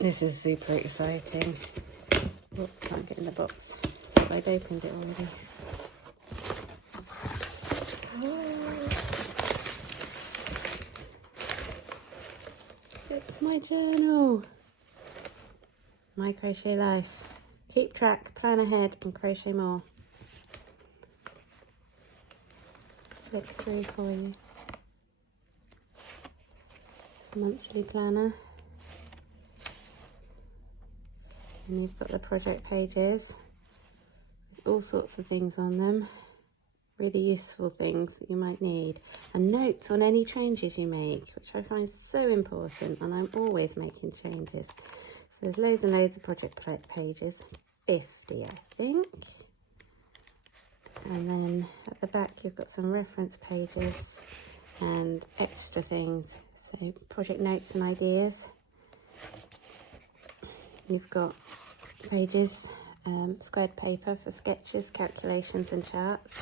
This is super exciting. Oh, can't get in the box. I've opened it already. It's my journal. My Crochet Life. Keep track, plan ahead, and crochet more. Flip through for you. Monthly planner. And you've got the project pages with all sorts of things on them. Really useful things that you might need. And notes on any changes you make, which I find so important, and I'm always making changes. So there's loads and loads of project pages. 50, I think. And then at the back you've got some reference pages and extra things. So project notes and ideas. You've got pages, squared paper for sketches, calculations and charts.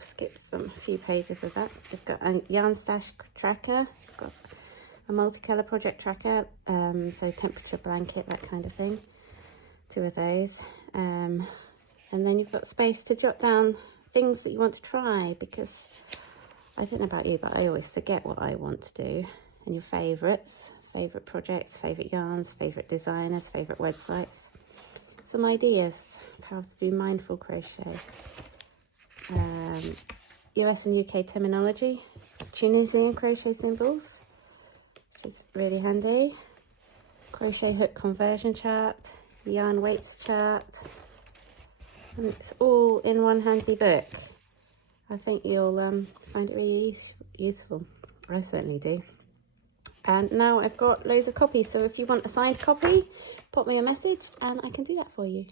Skip a few pages of that. You've got a yarn stash tracker. You've got a multicolour project tracker, so temperature blanket, that kind of thing. 2 of those. And then you've got space to jot down things that you want to try, because I don't know about you, but I always forget what I want to do. And your favourites, favourite projects, favourite yarns, favourite designers, favourite websites. Some ideas of how to do mindful crochet. US and UK terminology, Tunisian crochet symbols, which is really handy. Crochet hook conversion chart, yarn weights chart, and it's all in one handy book. I think you'll find it really useful. I certainly do. And now I've got loads of copies, so if you want a signed copy, pop me a message and I can do that for you.